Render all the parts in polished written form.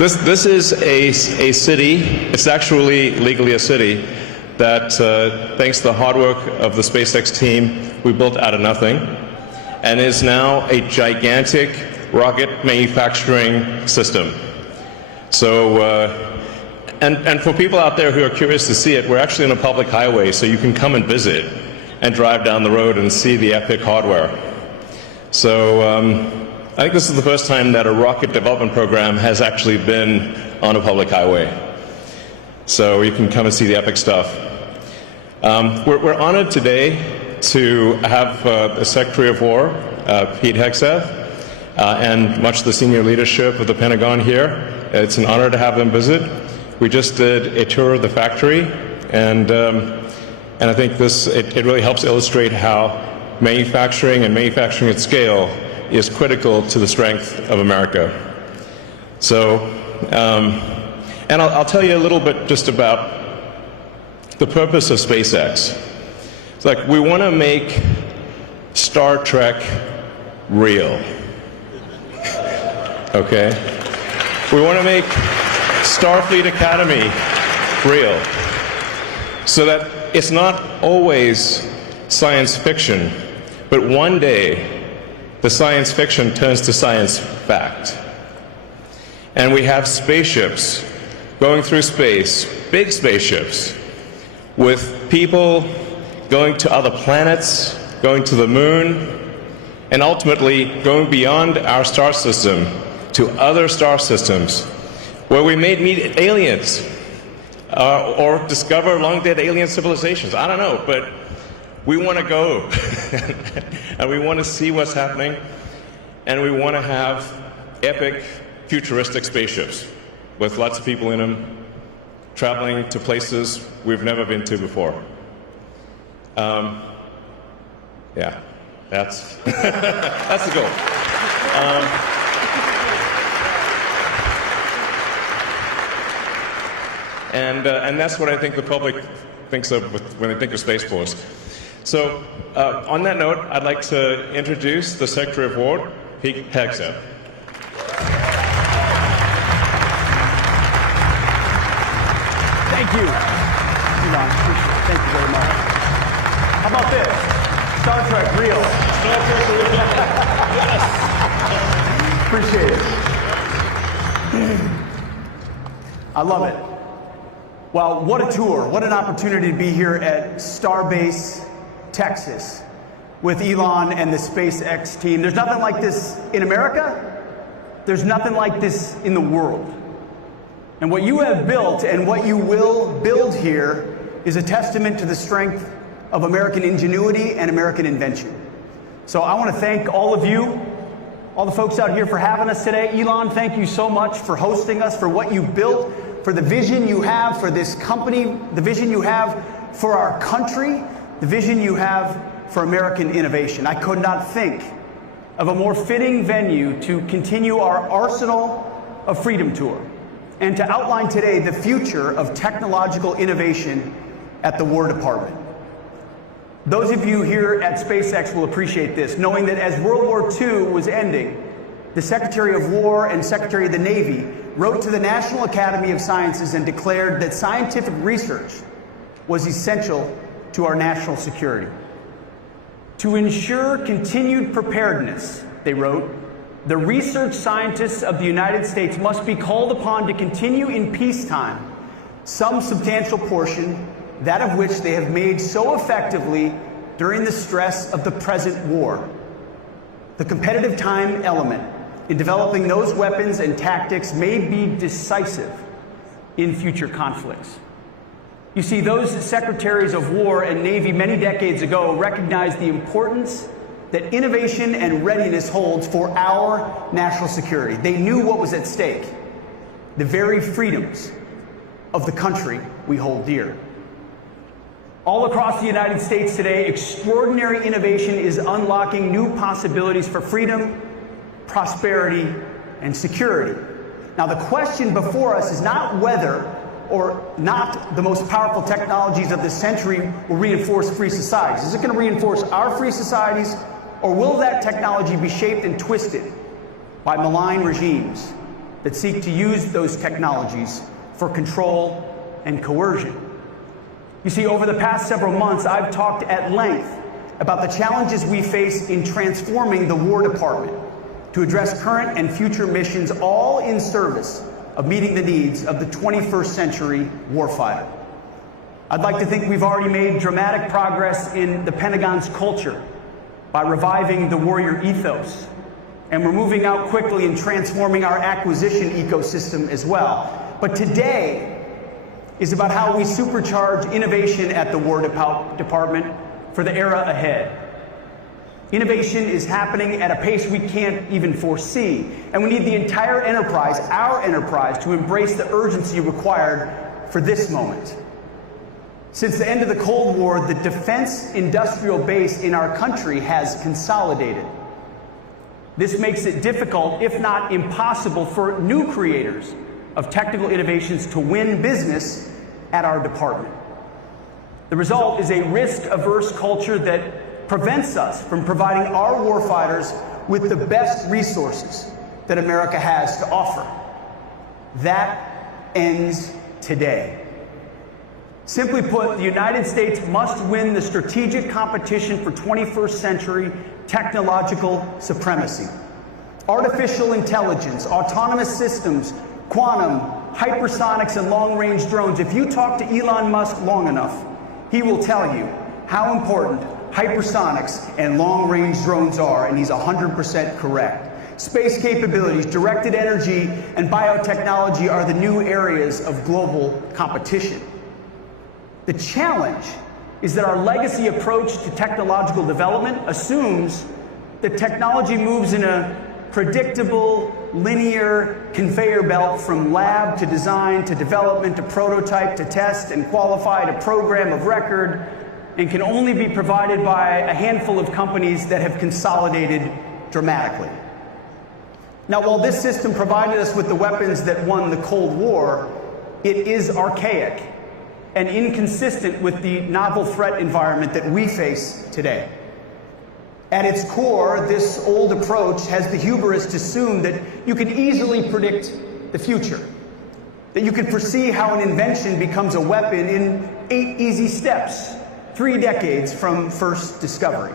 This is a city, it's actually legally a city, that thanks to the hard work of the SpaceX team, we built out of nothing, and is now a gigantic rocket manufacturing system. So, and for people out there who are curious to see it, we're actually on a public highway, so you can come and visit and drive down the road and see the epic hardware. So, I think this is the first time that a rocket development program has actually been on a public highway. So you can come and see the epic stuff. We're honored today to have the Secretary of War, Pete Hegseth, and much of the senior leadership of the Pentagon here. It's an honor to have them visit. We just did a tour of the factory, and I think it really helps illustrate how manufacturing and manufacturing at scale is critical to the strength of America. So, and I'll tell you a little bit just about the purpose of SpaceX. It's like we want to make Star Trek real. Okay? We want to make Starfleet Academy real, so that it's not always science fiction, but one day the science fiction turns to science fact. And we have spaceships going through space, big spaceships, with people going to other planets, going to the moon, and ultimately going beyond our star system to other star systems, where we may meet aliens or discover long-dead alien civilizations. I don't know, but we want to go, and we want to see what's happening, and we want to have epic, futuristic spaceships with lots of people in them, traveling to places we've never been to before. Yeah, that's that's the goal. And that's what I think the public thinks of when they think of Space Force. So, on that note, I'd like to introduce the Secretary of War, Pete Hegseth. Thank you. Elon, appreciate it. Thank you very much. How about this? Star Trek real. Star Trek real. Yes. Appreciate it. I love it. Well, what a tour. What an opportunity to be here at Starbase, Texas, with Elon and the SpaceX team. There's nothing like this in America. There's nothing like this in the world. And what you have built and what you will build here is a testament to the strength of American ingenuity and American invention. So I want to thank all of you, all the folks out here for having us today. Elon, thank you so much for hosting us, for what you built, for the vision you have for this company, the vision you have for our country, the vision you have for American innovation. I could not think of a more fitting venue to continue our Arsenal of Freedom tour and to outline today the future of technological innovation at the War Department. Those of you here at SpaceX will appreciate this, knowing that as World War II was ending, the Secretary of War and Secretary of the Navy wrote to the National Academy of Sciences and declared that scientific research was essential to our national security. To ensure continued preparedness, they wrote, the research scientists of the United States must be called upon to continue in peacetime some substantial portion, that of which they have made so effectively during the stress of the present war. The competitive time element in developing those weapons and tactics may be decisive in future conflicts. You see, those secretaries of war and Navy many decades ago recognized the importance that innovation and readiness holds for our national security. They knew what was at stake, the very freedoms of the country we hold dear. All across the United States today, extraordinary innovation is unlocking new possibilities for freedom, prosperity, and security. Now, the question before us is not whether or not the most powerful technologies of the century will reinforce free societies. Is it going to reinforce our free societies, or will that technology be shaped and twisted by malign regimes that seek to use those technologies for control and coercion. You see, over the past several months, I've talked at length about the challenges we face in transforming the War Department to address current and future missions, all in service of meeting the needs of the 21st century warfighter. I'd like to think we've already made dramatic progress in the Pentagon's culture by reviving the warrior ethos, and we're moving out quickly in transforming our acquisition ecosystem as well. But today is about how we supercharge innovation at the War Department for the era ahead. Innovation is happening at a pace we can't even foresee, and we need the entire enterprise, our enterprise, to embrace the urgency required for this moment. Since the end of the Cold War, the defense industrial base in our country has consolidated. This makes it difficult, if not impossible, for new creators of technical innovations to win business at our department. The result is a risk-averse culture that prevents us from providing our warfighters with the best resources that America has to offer. That ends today. Simply put, the United States must win the strategic competition for 21st century technological supremacy. Artificial intelligence, autonomous systems, quantum, hypersonics, and long-range drones. If you talk to Elon Musk long enough, he will tell you how important hypersonics and long-range drones are, and he's 100% correct. Space capabilities, directed energy, and biotechnology are the new areas of global competition. The challenge is that our legacy approach to technological development assumes that technology moves in a predictable, linear conveyor belt from lab to design to development to prototype to test and qualify to program of record, and can only be provided by a handful of companies that have consolidated dramatically. Now, while this system provided us with the weapons that won the Cold War, it is archaic and inconsistent with the novel threat environment that we face today. At its core, this old approach has the hubris to assume that you can easily predict the future, that you can foresee how an invention becomes a weapon in 8 easy steps, 3 decades from first discovery.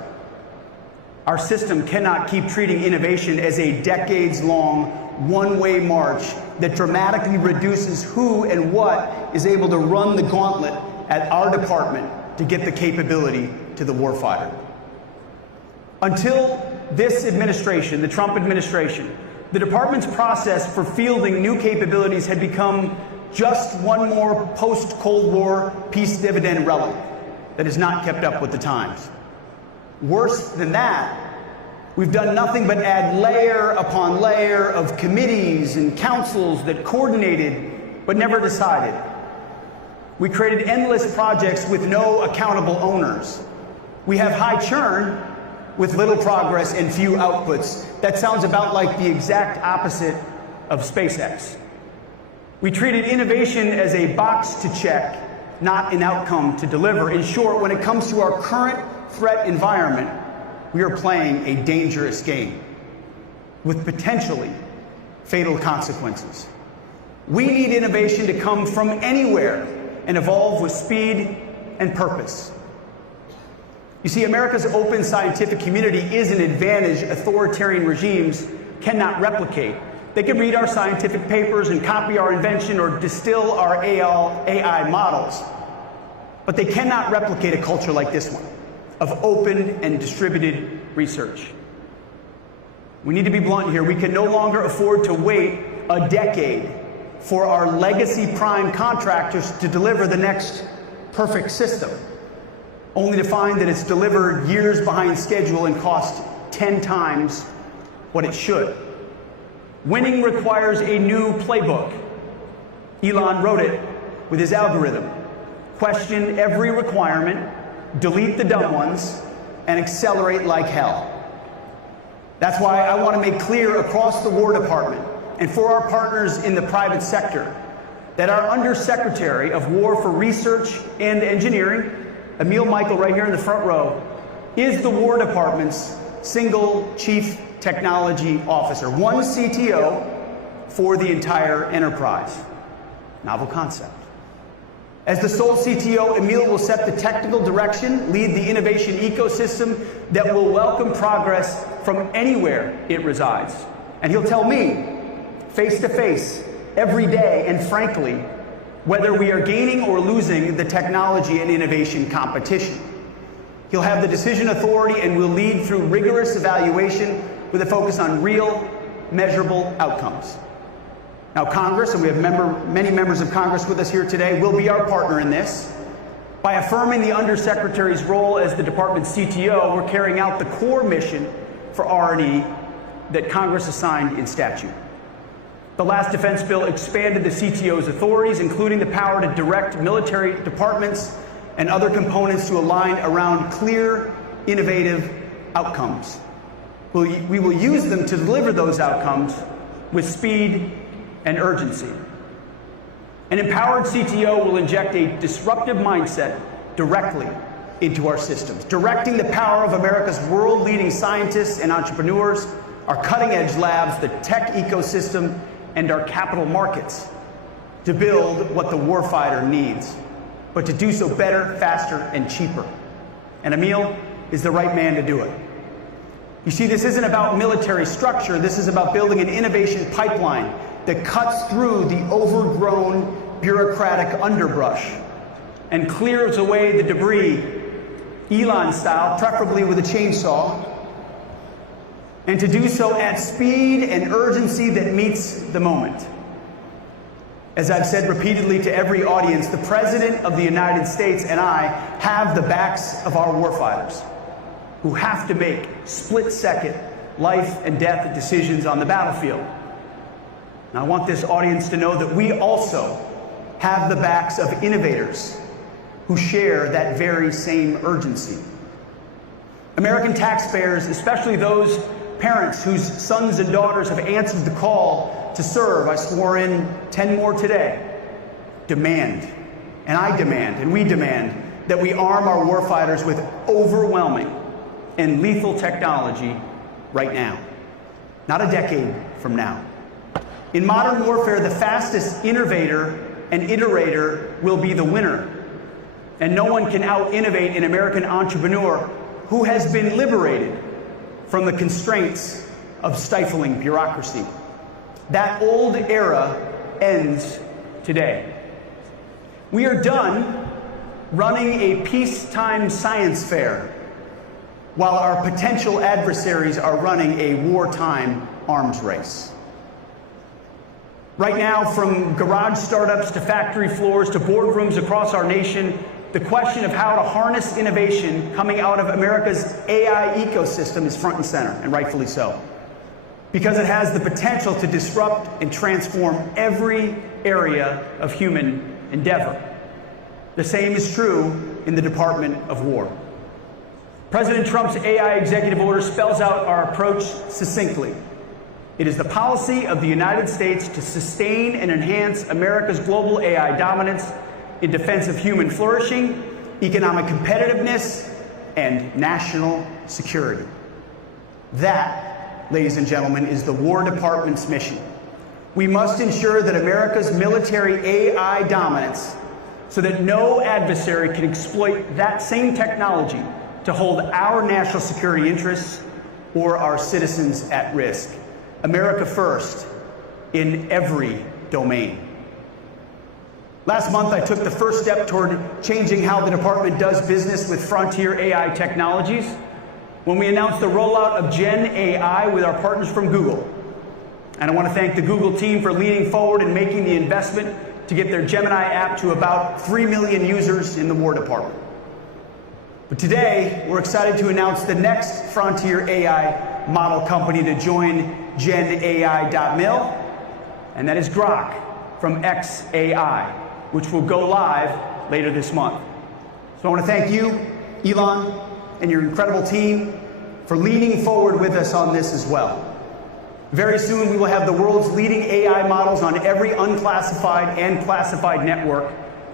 Our system cannot keep treating innovation as a decades-long, one-way march that dramatically reduces who and what is able to run the gauntlet at our department to get the capability to the warfighter. Until this administration, the Trump administration, the department's process for fielding new capabilities had become just one more post-Cold War peace dividend relic that has not kept up with the times. Worse than that, we've done nothing but add layer upon layer of committees and councils that coordinated but never decided. We created endless projects with no accountable owners. We have high churn with little progress and few outputs. That sounds about like the exact opposite of SpaceX. We treated innovation as a box to check, not an outcome to deliver. In short, when it comes to our current threat environment, we are playing a dangerous game with potentially fatal consequences. We need innovation to come from anywhere and evolve with speed and purpose. You see, America's open scientific community is an advantage authoritarian regimes cannot replicate. They can read our scientific papers and copy our invention or distill our AI models, but they cannot replicate a culture like this one of open and distributed research. We need to be blunt here. We can no longer afford to wait a decade for our legacy prime contractors to deliver the next perfect system, only to find that it's delivered years behind schedule and cost 10 times what it should. Winning requires a new playbook. Elon wrote it with his algorithm. Question every requirement, delete the dumb ones, and accelerate like hell. That's why I want to make clear across the War Department and for our partners in the private sector that our Undersecretary of War for Research and Engineering, Emil Michael, right here in the front row, is the War Department's single chief technology officer. One CTO, for the entire enterprise. Novel concept. As the sole CTO, Emil will set the technical direction, lead the innovation ecosystem that will welcome progress from anywhere it resides. And he'll tell me, face to face, every day, and frankly, whether we are gaining or losing the technology and innovation competition. He'll have the decision authority and will lead through rigorous evaluation with a focus on real, measurable outcomes. Now, Congress, and we have many members of Congress with us here today, will be our partner in this. By affirming the Undersecretary's role as the department's CTO, we're carrying out the core mission for R&E that Congress assigned in statute. The last defense bill expanded the CTO's authorities, including the power to direct military departments and other components to align around clear, innovative outcomes. We will use them to deliver those outcomes with speed and urgency. An empowered CTO will inject a disruptive mindset directly into our systems, directing the power of America's world-leading scientists and entrepreneurs, our cutting-edge labs, the tech ecosystem, and our capital markets to build what the warfighter needs, but to do so better, faster, and cheaper. And Emil is the right man to do it. You see, this isn't about military structure. This is about building an innovation pipeline that cuts through the overgrown bureaucratic underbrush and clears away the debris, Elon style, preferably with a chainsaw, and to do so at speed and urgency that meets the moment. As I've said repeatedly to every audience, the President of the United States and I have the backs of our warfighters, who have to make split-second life and death decisions on the battlefield. And I want this audience to know that we also have the backs of innovators who share that very same urgency. American taxpayers, especially those parents whose sons and daughters have answered the call to serve, I swore in 10 more today, demand, and I demand, and we demand, that we arm our warfighters with overwhelming and lethal technology right now, not a decade from now. In modern warfare, the fastest innovator and iterator will be the winner. And no one can out-innovate an American entrepreneur who has been liberated from the constraints of stifling bureaucracy. That old era ends today. We are done running a peacetime science fair while our potential adversaries are running a wartime arms race. Right now, from garage startups to factory floors to boardrooms across our nation, the question of how to harness innovation coming out of America's AI ecosystem is front and center, and rightfully so, because it has the potential to disrupt and transform every area of human endeavor. The same is true in the Department of War. President Trump's AI executive order spells out our approach succinctly. It is the policy of the United States to sustain and enhance America's global AI dominance in defense of human flourishing, economic competitiveness, and national security. That, ladies and gentlemen, is the War Department's mission. We must ensure that America's military AI dominance, so that no adversary can exploit that same technology to hold our national security interests or our citizens at risk. America first in every domain. Last month, I took the first step toward changing how the department does business with frontier AI technologies when we announced the rollout of Gen AI with our partners from Google. And I want to thank the Google team for leading forward and making the investment to get their Gemini app to about 3 million users in the War Department. But today, we're excited to announce the next frontier AI model company to join GenAI.mil, and that is Grok from xAI, which will go live later this month. So I want to thank you, Elon, and your incredible team for leaning forward with us on this as well. Very soon, we will have the world's leading AI models on every unclassified and classified network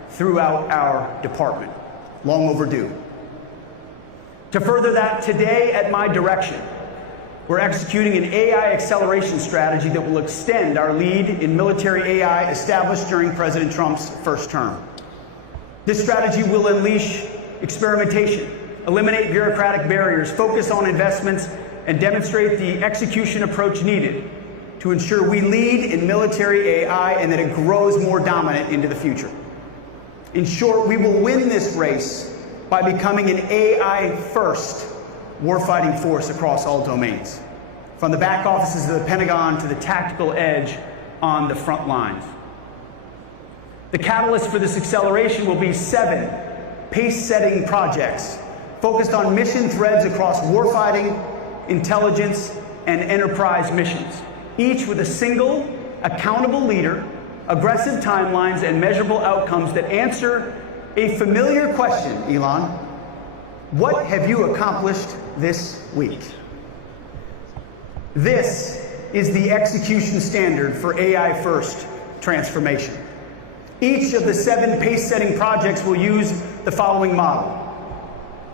throughout our department. Long overdue. To further that, today at my direction, We're executing an AI acceleration strategy that will extend our lead in military AI established during President Trump's first term. This strategy will unleash experimentation, eliminate bureaucratic barriers, focus on investments, and demonstrate the execution approach needed to ensure we lead in military AI and that it grows more dominant into the future. In short, we will win this race by becoming an AI-first warfighting force across all domains, from the back offices of the Pentagon to the tactical edge on the front lines. The catalyst for this acceleration will be 7 pace-setting projects focused on mission threads across warfighting, intelligence, and enterprise missions, each with a single, accountable leader, aggressive timelines, and measurable outcomes that answer a familiar question, Elon. What have you accomplished this week? This is the execution standard for AI-first transformation. Each of the 7 pace-setting projects will use the following model.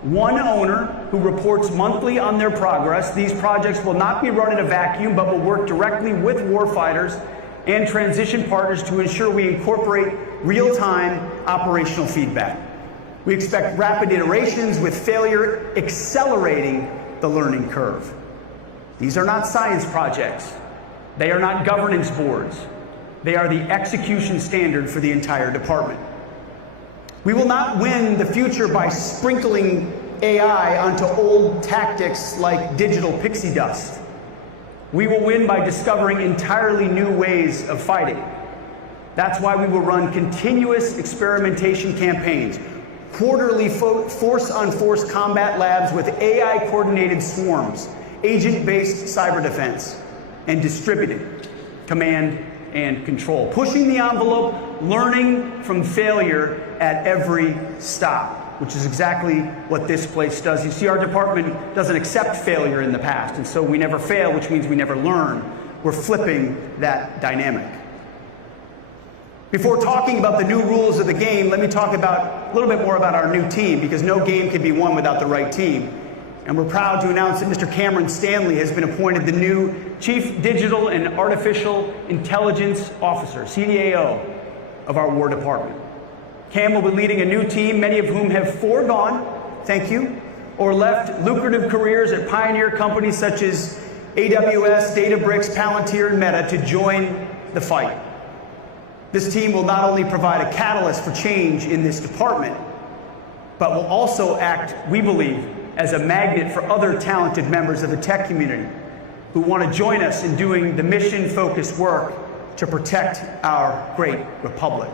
1 owner who reports monthly on their progress. These projects will not be run in a vacuum, but will work directly with warfighters and transition partners to ensure we incorporate real-time operational feedback. We expect rapid iterations with failure accelerating the learning curve. These are not science projects. They are not governance boards. They are the execution standard for the entire department. We will not win the future by sprinkling AI onto old tactics like digital pixie dust. We will win by discovering entirely new ways of fighting. That's why we will run continuous experimentation campaigns, quarterly force-on-force combat labs with AI-coordinated swarms, agent-based cyber defense, and distributed command and control, pushing the envelope, learning from failure at every stop, which is exactly what this place does. You see, our department doesn't accept failure in the past, and so we never fail, which means we never learn. We're flipping that dynamic. Before talking about the new rules of the game, let me talk about a little bit more about our new team, because no game can be won without the right team. And we're proud to announce that Mr. Cameron Stanley has been appointed the new Chief Digital and Artificial Intelligence Officer, CDAO, of our War Department. Cam will be leading a new team, many of whom have foregone, thank you, or left lucrative careers at pioneer companies such as AWS, Databricks, Palantir, and Meta to join the fight. This team will not only provide a catalyst for change in this department, but will also act, we believe, as a magnet for other talented members of the tech community who want to join us in doing the mission-focused work to protect our great republic.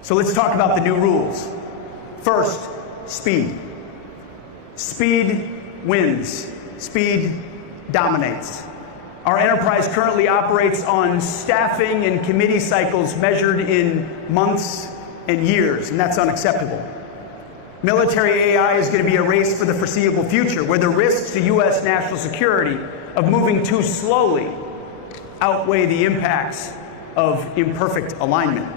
So let's talk about the new rules. First, speed. Speed wins. Speed dominates. Our enterprise currently operates on staffing and committee cycles measured in months and years, and that's unacceptable. Military AI is going to be a race for the foreseeable future, where the risks to U.S. national security of moving too slowly outweigh the impacts of imperfect alignment.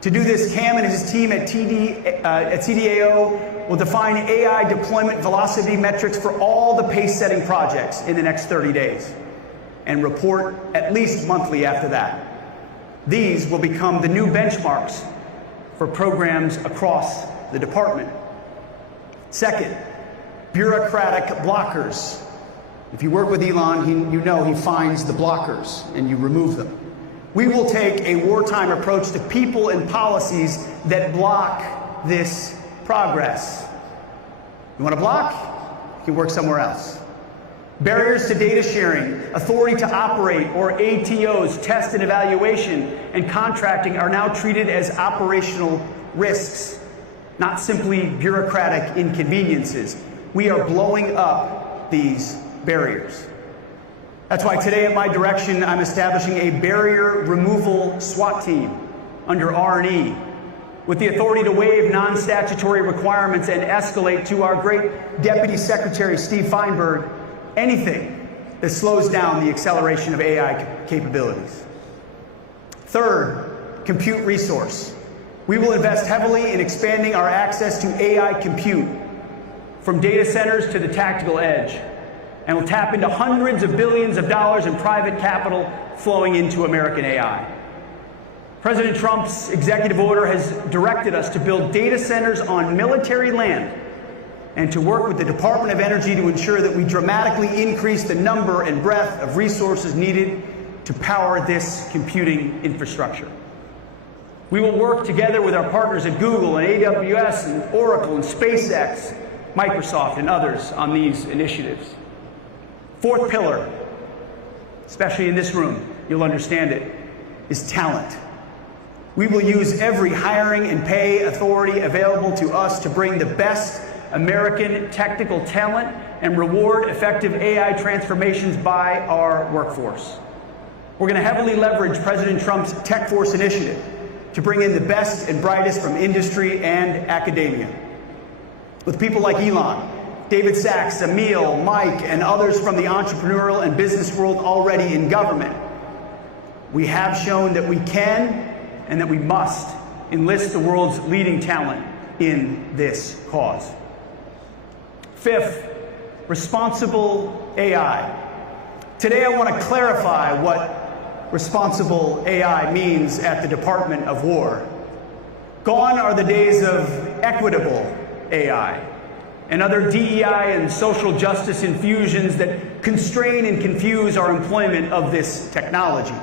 To do this, Cam and his team at CDAO will define AI deployment velocity metrics for all the pace-setting projects in the next 30 days, and report at least monthly after that. These will become the new benchmarks for programs across the department. Second, bureaucratic blockers. If you work with Elon, you know he finds the blockers and you remove them. We will take a wartime approach to people and policies that block this progress. You want to block? You can work somewhere else. Barriers to data sharing, authority to operate, or ATOs, test and evaluation, and contracting are now treated as operational risks, not simply bureaucratic inconveniences. We are blowing up these barriers. That's why today, at my direction, I'm establishing a barrier removal SWAT team under R&E with the authority to waive non-statutory requirements and escalate to our great Deputy Secretary Steve Feinberg anything that slows down the acceleration of AI capabilities. Third, compute resource. We will invest heavily in expanding our access to AI compute, from data centers to the tactical edge. and will tap into hundreds of billions of dollars in private capital flowing into American AI. President Trump's executive order has directed us to build data centers on military land and to work with the Department of Energy to ensure that we dramatically increase the number and breadth of resources needed to power this computing infrastructure. We will work together with our partners at Google and AWS and Oracle and SpaceX, Microsoft and others on these initiatives. Fourth pillar, especially in this room, you'll understand it, is talent. We will use every hiring and pay authority available to us to bring the best American technical talent and reward effective AI transformations by our workforce. We're going to heavily leverage President Trump's Tech Force initiative to bring in the best and brightest from industry and academia. With people like Elon, David Sachs, Emil, Mike, and others from the entrepreneurial and business world already in government, we have shown that we can and that we must enlist the world's leading talent in this cause. Fifth, responsible AI. Today I want to clarify what responsible AI means at the Department of War. Gone are the days of equitable AI and other DEI and social justice infusions that constrain and confuse our employment of this technology.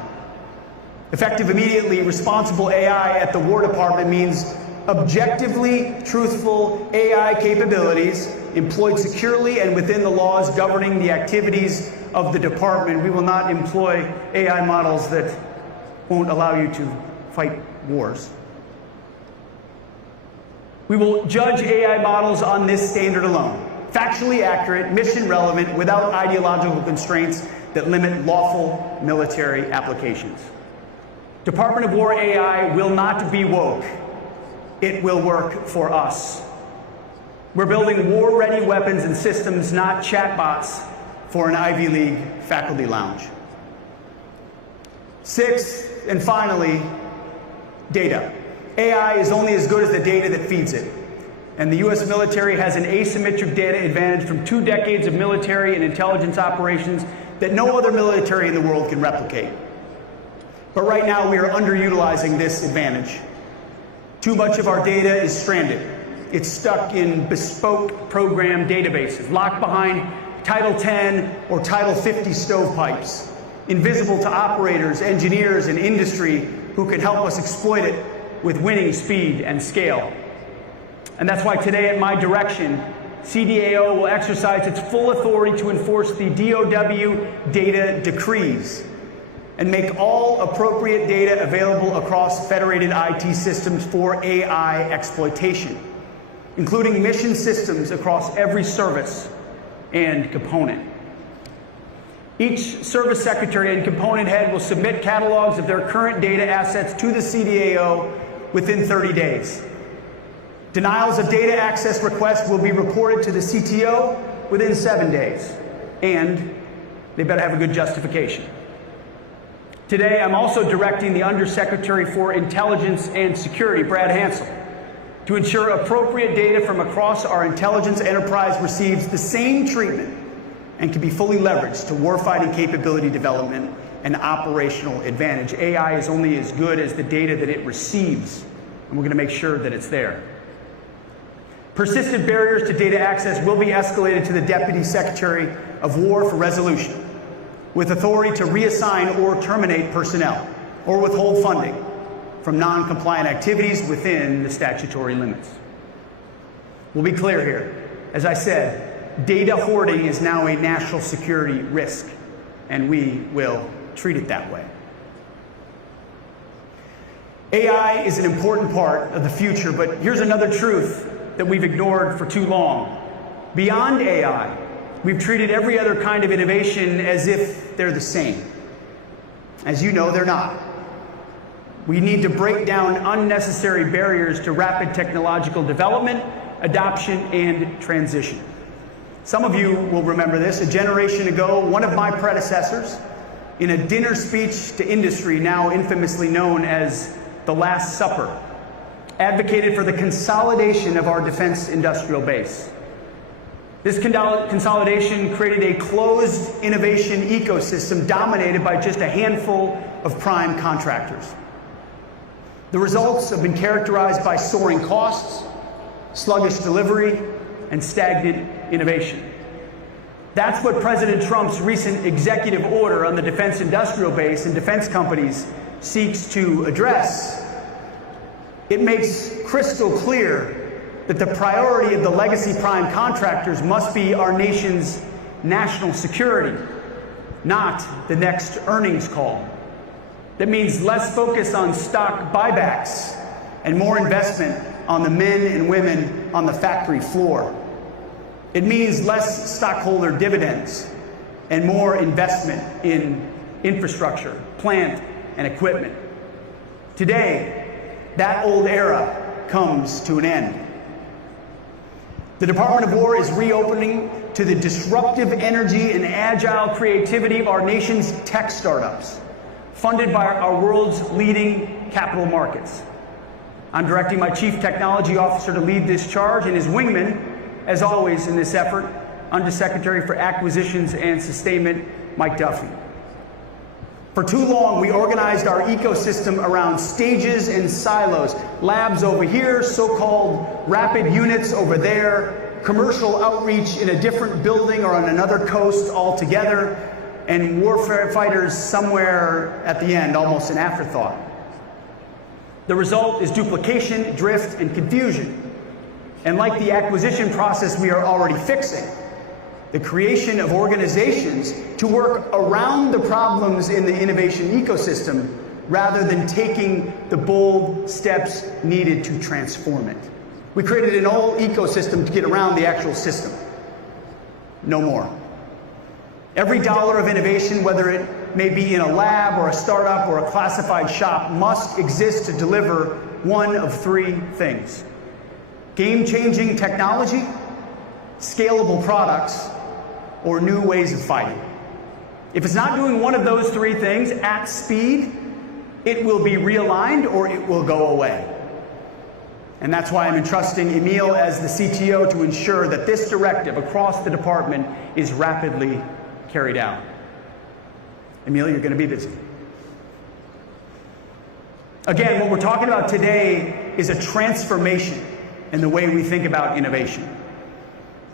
Effective immediately, responsible AI at the War Department means objectively truthful AI capabilities employed securely and within the laws governing the activities of the department. We will not employ AI models that won't allow you to fight wars. We will judge AI models on this standard alone. Factually accurate, mission relevant, without ideological constraints that limit lawful military applications. Department of War AI will not be woke. It will work for us. We're building war-ready weapons and systems, not chatbots for an Ivy League faculty lounge. Sixth, and finally, data. AI is only as good as the data that feeds it. And the U.S. military has an asymmetric data advantage from 2 decades of military and intelligence operations that no other military in the world can replicate. But right now, we are underutilizing this advantage. Too much of our data is stranded. It's stuck in bespoke program databases, locked behind Title 10 or Title 50 stovepipes, invisible to operators, engineers, and industry who can help us exploit it with winning speed and scale. And that's why today, at my direction, CDAO will exercise its full authority to enforce the DOW data decrees and make all appropriate data available across federated IT systems for AI exploitation, including mission systems across every service and component. Each service secretary and component head will submit catalogs of their current data assets to the CDAO within 30 days. Denials of data access requests will be reported to the CTO within 7 days, and they better have a good justification. Today, I'm also directing the Undersecretary for Intelligence and Security, Brad Hansel, to ensure appropriate data from across our intelligence enterprise receives the same treatment and can be fully leveraged to warfighting capability development and operational advantage. AI is only as good as the data that it receives, and we're going to make sure that it's there. Persistent barriers to data access will be escalated to the Deputy Secretary of War for resolution, with authority to reassign or terminate personnel or withhold funding from non-compliant activities within the statutory limits. We'll be clear here. As I said, data hoarding is now a national security risk, and we will treat it that way. AI is an important part of the future, but here's another truth that we've ignored for too long. Beyond AI, we've treated every other kind of innovation as if they're the same. As you know, they're not. We need to break down unnecessary barriers to rapid technological development, adoption, and transition. Some of you will remember this. A generation ago, one of my predecessors, in a dinner speech to industry now infamously known as the Last Supper, advocated for the consolidation of our defense industrial base. This consolidation created a closed innovation ecosystem dominated by just a handful of prime contractors. The results have been characterized by soaring costs, sluggish delivery, and stagnant innovation. That's what President Trump's recent executive order on the defense industrial base and defense companies seeks to address. It makes crystal clear that the priority of the legacy prime contractors must be our nation's national security, not the next earnings call. That means less focus on stock buybacks and more investment on the men and women on the factory floor. It means less stockholder dividends and more investment in infrastructure, plant, and equipment. Today, that old era comes to an end. The Department of War is reopening to the disruptive energy and agile creativity of our nation's tech startups, funded by our world's leading capital markets. I'm directing my Chief Technology Officer to lead this charge, and his wingman, as always in this effort, Undersecretary for Acquisitions and Sustainment, Mike Duffy. For too long, we organized our ecosystem around stages and silos, labs over here, so-called rapid units over there, commercial outreach in a different building or on another coast altogether, and warfare fighters somewhere at the end, almost an afterthought. The result is duplication, drift, and confusion. And like the acquisition process we are already fixing, the creation of organizations to work around the problems in the innovation ecosystem rather than taking the bold steps needed to transform it. We created an old ecosystem to get around the actual system. No more. Every dollar of innovation, whether it may be in a lab or a startup or a classified shop, must exist to deliver one of three things: game-changing technology, scalable products, or new ways of fighting. If it's not doing one of those three things at speed, it will be realigned or it will go away. And that's why I'm entrusting Emil as the CTO to ensure that this directive across the department is rapidly carried out. Emil, you're going to be busy. Again, what we're talking about today is a transformation in the way we think about innovation.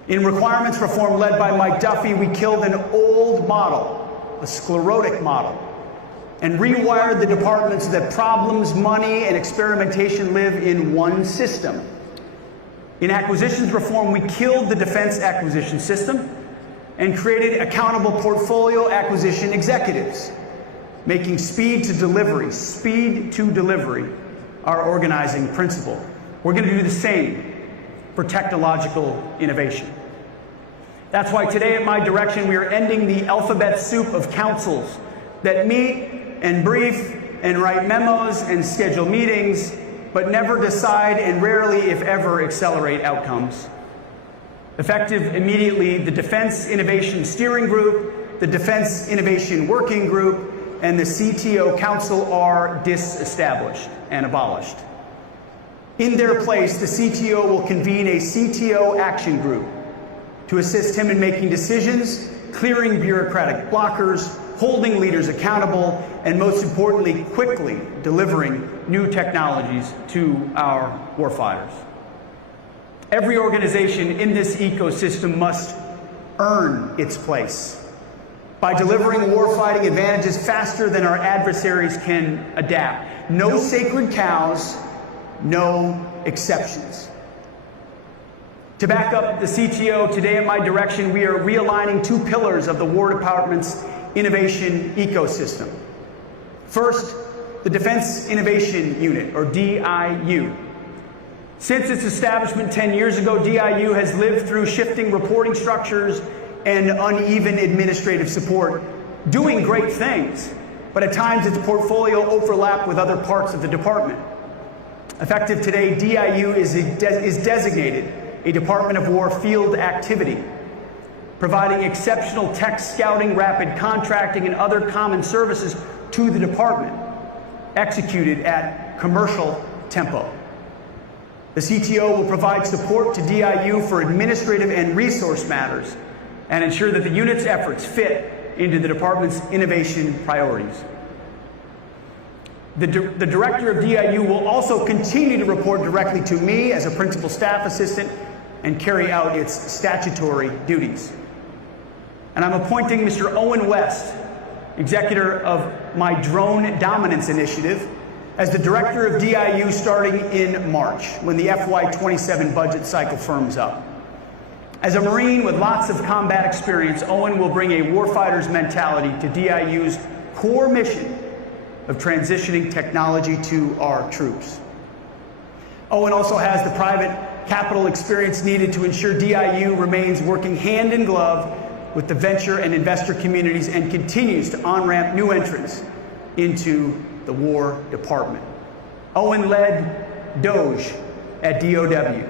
In requirements reform led by Mike Duffy, we killed an old model, a sclerotic model, and rewired the department so that problems, money, and experimentation live in one system. In acquisitions reform, we killed the defense acquisition system and created accountable portfolio acquisition executives, making speed to delivery our organizing principle. We're going to do the same for technological innovation. That's why today, at my direction, we are ending the alphabet soup of councils that meet and brief and write memos and schedule meetings, but never decide and rarely, if ever, accelerate outcomes. Effective immediately, the Defense Innovation Steering Group, the Defense Innovation Working Group, and the CTO Council are disestablished and abolished. In their place, the CTO will convene a CTO action group to assist him in making decisions, clearing bureaucratic blockers, holding leaders accountable, and most importantly, quickly delivering new technologies to our warfighters. Every organization in this ecosystem must earn its place by delivering warfighting advantages faster than our adversaries can adapt. No sacred cows, no exceptions. To back up the CTO, today at my direction, we are realigning two pillars of the War Department's innovation ecosystem. First, the Defense Innovation Unit, or DIU. Since its establishment 10 years ago, DIU has lived through shifting reporting structures and uneven administrative support, doing great things, but at times its portfolio overlapped with other parts of the department. Effective today, DIU is designated a Department of War field activity, providing exceptional tech scouting, rapid contracting, and other common services to the department, executed at commercial tempo. The CTO will provide support to DIU for administrative and resource matters and ensure that the unit's efforts fit into the department's innovation priorities. The director of DIU will also continue to report directly to me as a principal staff assistant and carry out its statutory duties. And I'm appointing Mr. Owen West, executor of my Drone Dominance Initiative, as the director of DIU starting in March, when the FY27 budget cycle firms up. As a Marine with lots of combat experience, Owen will bring a warfighter's mentality to DIU's core mission of transitioning technology to our troops. Owen also has the private capital experience needed to ensure DIU remains working hand in glove with the venture and investor communities and continues to on-ramp new entrants into the War Department. Owen led DOGE at DOW,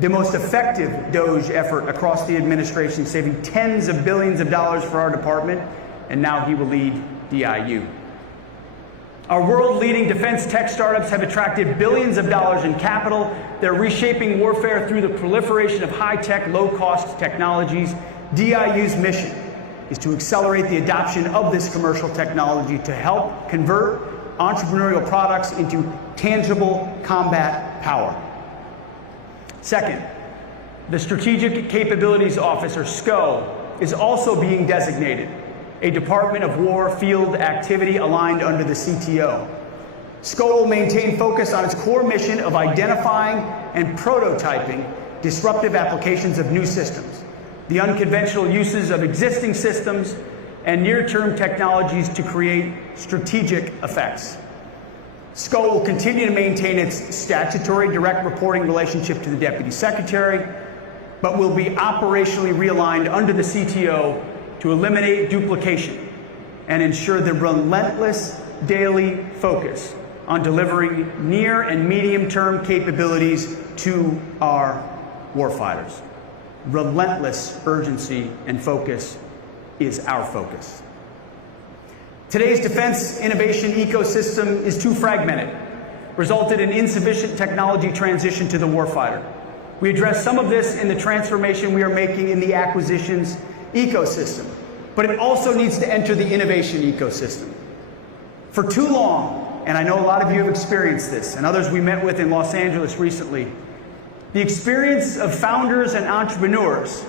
the most effective DOGE effort across the administration, saving tens of billions of dollars for our department, and now he will lead DIU. Our world-leading defense tech startups have attracted billions of dollars in capital. They're reshaping warfare through the proliferation of high-tech, low-cost technologies. DIU's mission is to accelerate the adoption of this commercial technology to help convert entrepreneurial products into tangible combat power. Second, the Strategic Capabilities Office, or SCO, is also being designated a Department of War field activity aligned under the CTO. SCO will maintain focus on its core mission of identifying and prototyping disruptive applications of new systems, the unconventional uses of existing systems, and near-term technologies to create strategic effects. SCO will continue to maintain its statutory direct reporting relationship to the Deputy Secretary, but will be operationally realigned under the CTO to eliminate duplication and ensure the relentless daily focus on delivering near and medium-term capabilities to our warfighters. Relentless urgency and focus is our focus. Today's defense innovation ecosystem is too fragmented, resulted in insufficient technology transition to the warfighter. We address some of this in the transformation we are making in the acquisitions ecosystem, but it also needs to enter the innovation ecosystem. For too long, and I know a lot of you have experienced this, and others we met with in Los Angeles recently, the experience of founders and entrepreneurs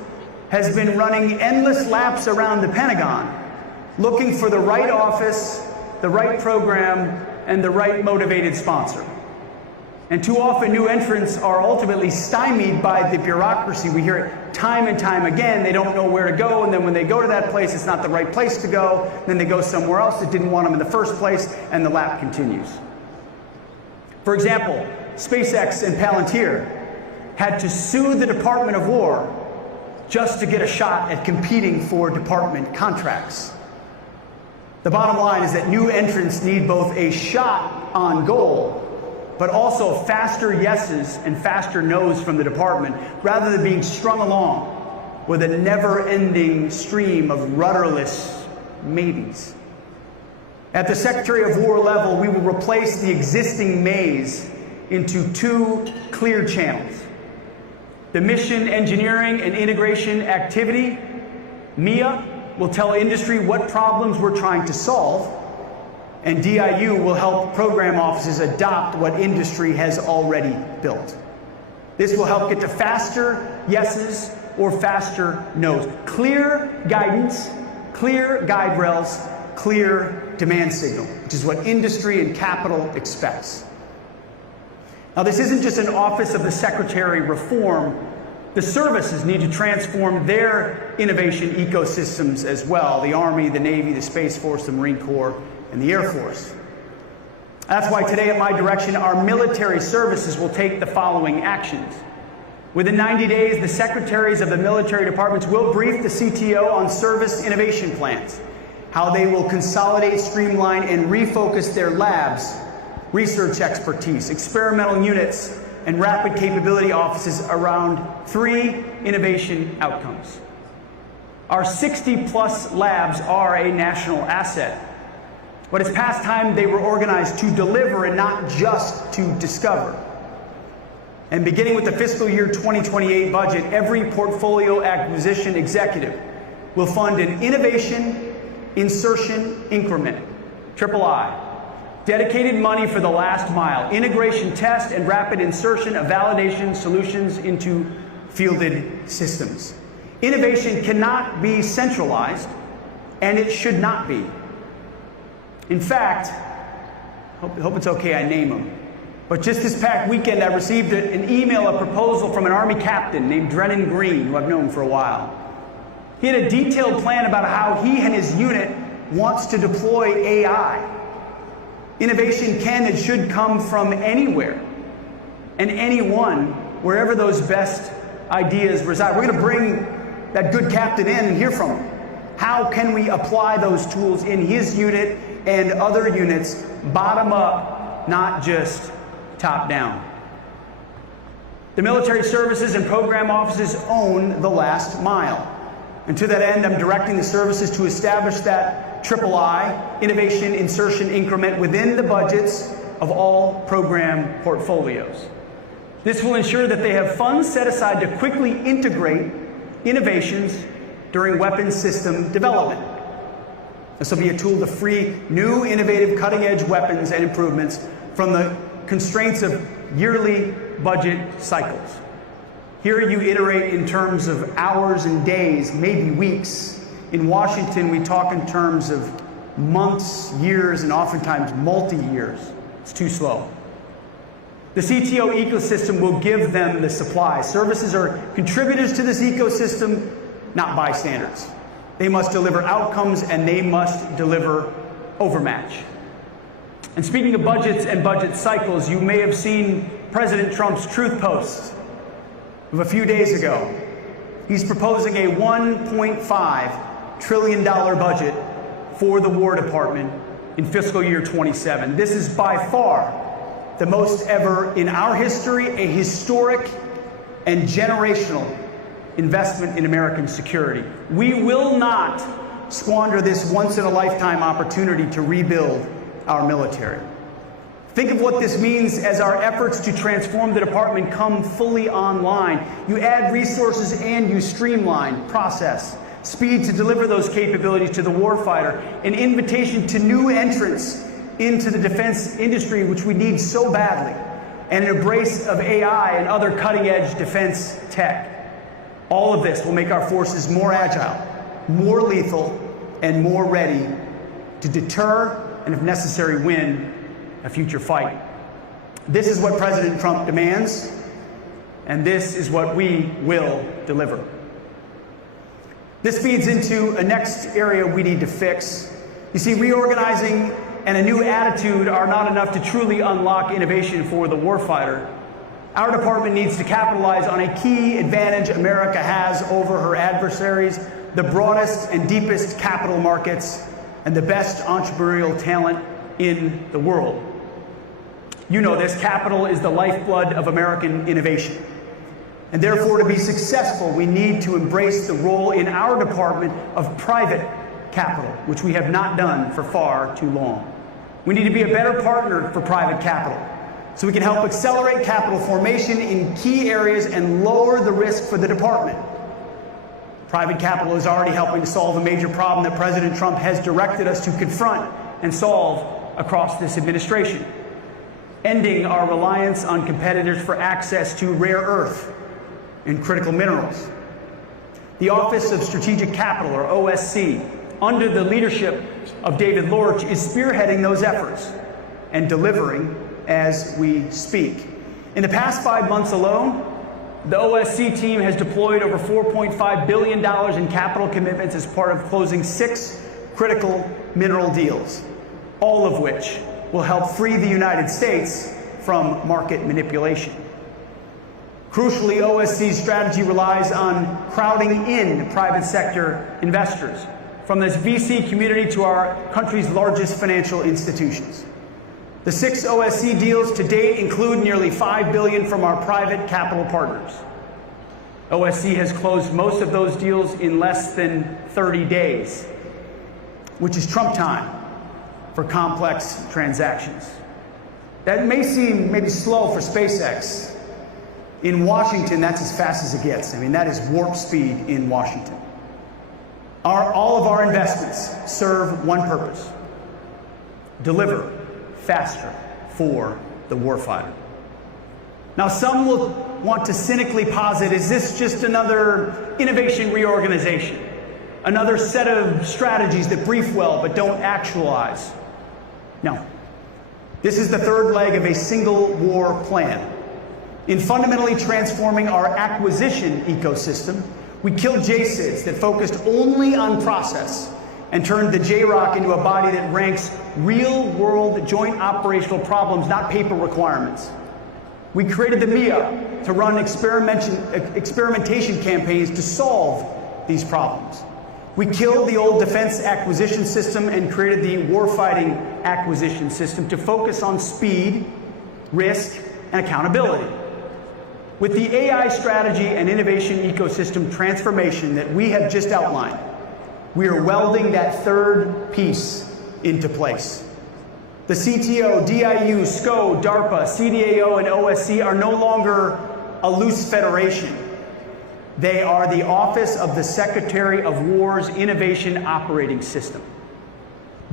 has been running endless laps around the Pentagon, looking for the right office, the right program, and the right motivated sponsor. And too often, new entrants are ultimately stymied by the bureaucracy. We hear it time and time again. They don't know where to go, and then when they go to that place, it's not the right place to go. Then they go somewhere else that didn't want them in the first place, and the lap continues. For example, SpaceX and Palantir had to sue the Department of War just to get a shot at competing for department contracts. The bottom line is that new entrants need both a shot on goal, but also faster yeses and faster nos from the department, rather than being strung along with a never-ending stream of rudderless maybes. At the Secretary of War level, we will replace the existing maze into two clear channels. The Mission Engineering and Integration Activity, MIA, will tell industry what problems we're trying to solve, and DIU will help program offices adopt what industry has already built. This will help get to faster yeses or faster nos. Clear guidance, clear guide rails, clear demand signal, which is what industry and capital expects. Now, this isn't just an Office of the Secretary reform. The services need to transform their innovation ecosystems as well: the Army, the Navy, the Space Force, the Marine Corps, and the Air Force. That's why today, at my direction, our military services will take the following actions. Within 90 days, the secretaries of the military departments will brief the CTO on service innovation plans, how they will consolidate, streamline, and refocus their labs, research expertise, experimental units, and rapid capability offices around 3 innovation outcomes. Our 60-plus labs are a national asset, but it's past time they were organized to deliver and not just to discover. And beginning with the fiscal year 2028 budget, every portfolio acquisition executive will fund an innovation insertion increment, III, dedicated money for the last mile, integration test and rapid insertion of validation solutions into fielded systems. Innovation cannot be centralized, and it should not be. In fact, hope it's okay I name them, but just this past weekend I received an email, a proposal from an Army captain named Drennan Green, who I've known for a while. He had a detailed plan about how he and his unit wants to deploy AI. Innovation can and should come from anywhere and anyone, wherever those best ideas reside. We're going to bring that good captain in and hear from him. How can we apply those tools in his unit and other units, bottom up, not just top down? The military services and program offices own the last mile. And to that end, I'm directing the services to establish that III, Innovation Insertion Increment, within the budgets of all program portfolios. This will ensure that they have funds set aside to quickly integrate innovations during weapons system development. This will be a tool to free new, innovative, cutting-edge weapons and improvements from the constraints of yearly budget cycles. Here you iterate in terms of hours and days, maybe weeks. In Washington, we talk in terms of months, years, and oftentimes multi-years. It's too slow. The CTO ecosystem will give them the supply. Services are contributors to this ecosystem, not bystanders. They must deliver outcomes, and they must deliver overmatch. And speaking of budgets and budget cycles, you may have seen President Trump's truth post of a few days ago. He's proposing a $1.5 trillion budget for the War Department in fiscal year 27. This is by far the most ever in our history, a historic and generational investment in American security. We will not squander this once-in-a-lifetime opportunity to rebuild our military. Think of what this means as our efforts to transform the department come fully online. You add resources and you streamline process, speed to deliver those capabilities to the warfighter, an invitation to new entrants into the defense industry, which we need so badly, and an embrace of AI and other cutting-edge defense tech. All of this will make our forces more agile, more lethal, and more ready to deter and, if necessary, win a future fight. This is what President Trump demands, and this is what we will deliver. This feeds into a next area we need to fix. You see, reorganizing and a new attitude are not enough to truly unlock innovation for the warfighter. Our department needs to capitalize on a key advantage America has over her adversaries: the broadest and deepest capital markets and the best entrepreneurial talent in the world. You know this, capital is the lifeblood of American innovation. And therefore, to be successful, we need to embrace the role in our department of private capital, which we have not done for far too long. We need to be a better partner for private capital, so we can help accelerate capital formation in key areas and lower the risk for the department. Private capital is already helping to solve a major problem that President Trump has directed us to confront and solve across this administration: ending our reliance on competitors for access to rare earth and critical minerals. The Office of Strategic Capital, or OSC, under the leadership of David Lorch, is spearheading those efforts and delivering as we speak. In the past 5 months alone, the OSC team has deployed over $4.5 billion in capital commitments as part of closing 6 critical mineral deals, all of which will help free the United States from market manipulation. Crucially, OSC's strategy relies on crowding in private sector investors, from this VC community to our country's largest financial institutions. The 6 OSC deals to date include nearly $5 billion from our private capital partners. OSC has closed most of those deals in less than 30 days, which is Trump time for complex transactions. That may seem maybe slow for SpaceX, In Washington, that's as fast as it gets. I mean, that is warp speed in Washington. All of our investments serve one purpose: deliver faster for the warfighter. Now, some will want to cynically posit, is this just another innovation reorganization? Another set of strategies that brief well but don't actualize? No. This is the third leg of a single war plan. In fundamentally transforming our acquisition ecosystem, we killed JSIDs that focused only on process and turned the JROC into a body that ranks real-world joint operational problems, not paper requirements. We created the MIA to run experimentation campaigns to solve these problems. We killed the old defense acquisition system and created the warfighting acquisition system to focus on speed, risk, and accountability. With the AI strategy and innovation ecosystem transformation that we have just outlined, we are welding that third piece into place. The CTO, DIU, SCO, DARPA, CDAO, and OSC are no longer a loose federation. They are the Office of the Secretary of War's Innovation Operating System.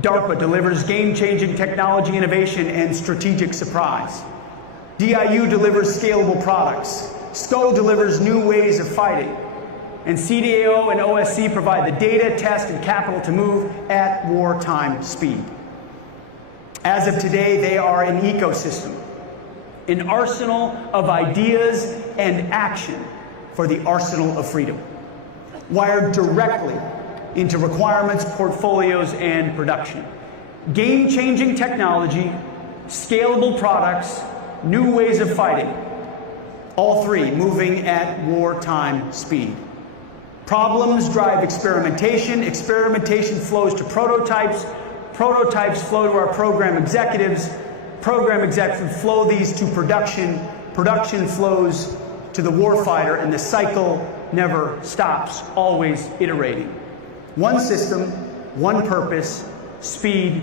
DARPA delivers game-changing technology innovation and strategic surprise. DIU delivers scalable products. SCO delivers new ways of fighting. And CDAO and OSC provide the data, test, and capital to move at wartime speed. As of today, they are an ecosystem, an arsenal of ideas and action for the arsenal of freedom, wired directly into requirements, portfolios, and production. Game-changing technology, scalable products, new ways of fighting, all three moving at wartime speed. Problems drive experimentation, experimentation flows to prototypes, prototypes flow to our program executives flow these to production, production flows to the warfighter, and the cycle never stops, always iterating. One system, one purpose, speed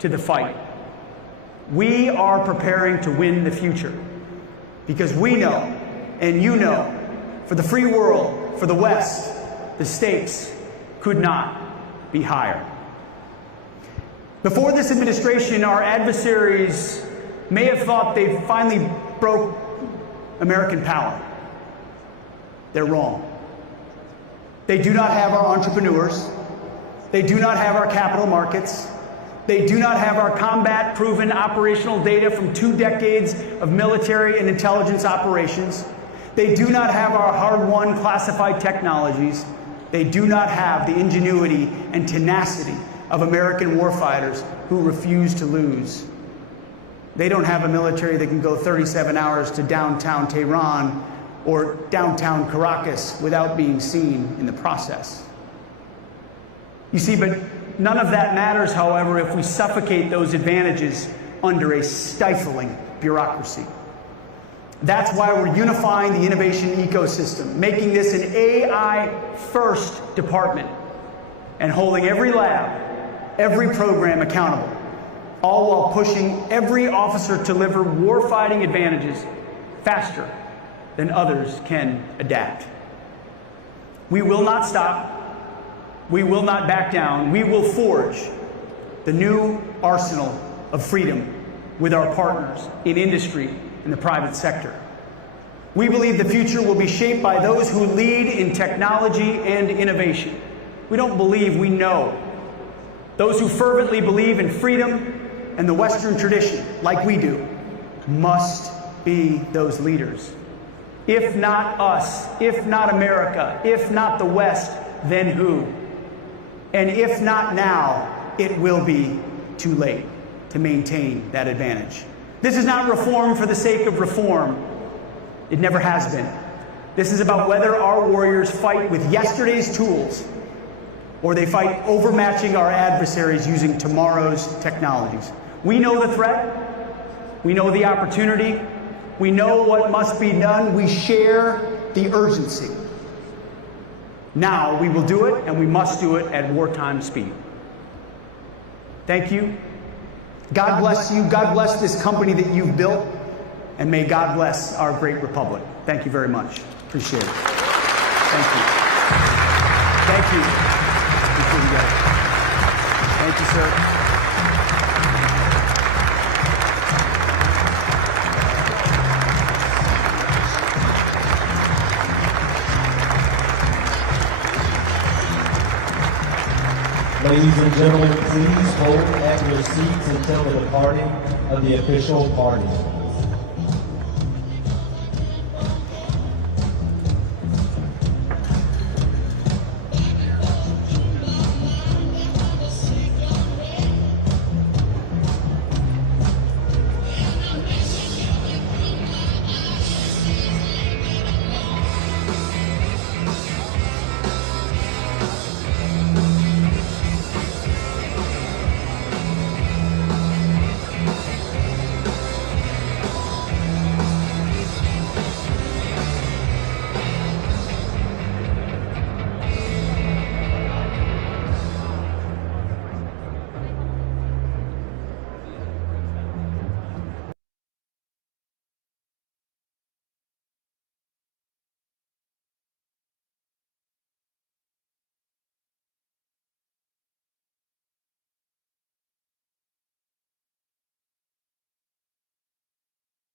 to the fight. We are preparing to win the future because we know, and you know, for the free world, for the West, the stakes could not be higher. Before this administration, our adversaries may have thought they finally broke American power. They're wrong. They do not have our entrepreneurs. They do not have our capital markets. They do not have our combat-proven operational data from 2 decades of military and intelligence operations. They do not have our hard-won classified technologies. They do not have the ingenuity and tenacity of American warfighters who refuse to lose. They don't have a military that can go 37 hours to downtown Tehran or downtown Caracas without being seen in the process. You see, but none of that matters, however, if we suffocate those advantages under a stifling bureaucracy. That's why we're unifying the innovation ecosystem, making this an AI-first department, and holding every lab, every program accountable, all while pushing every officer to deliver warfighting advantages faster than others can adapt. We will not stop. We will not back down. We will forge the new arsenal of freedom with our partners in industry and the private sector. We believe the future will be shaped by those who lead in technology and innovation. We don't believe, we know. Those who fervently believe in freedom and the Western tradition, like we do, must be those leaders. If not us, if not America, if not the West, then who? And if not now, it will be too late to maintain that advantage. This is not reform for the sake of reform. It never has been. This is about whether our warriors fight with yesterday's tools or they fight overmatching our adversaries using tomorrow's technologies. We know the threat. We know the opportunity. We know what must be done. We share the urgency. Now we will do it, and we must do it at wartime speed. Thank you. God bless you. God bless this company that you've built, and may God bless our great republic. Thank you. Thank you very much. Appreciate it. Thank you. Thank you. Appreciate you guys. Thank you, sir. Ladies and gentlemen, please hold at your seats until the departing of the official party.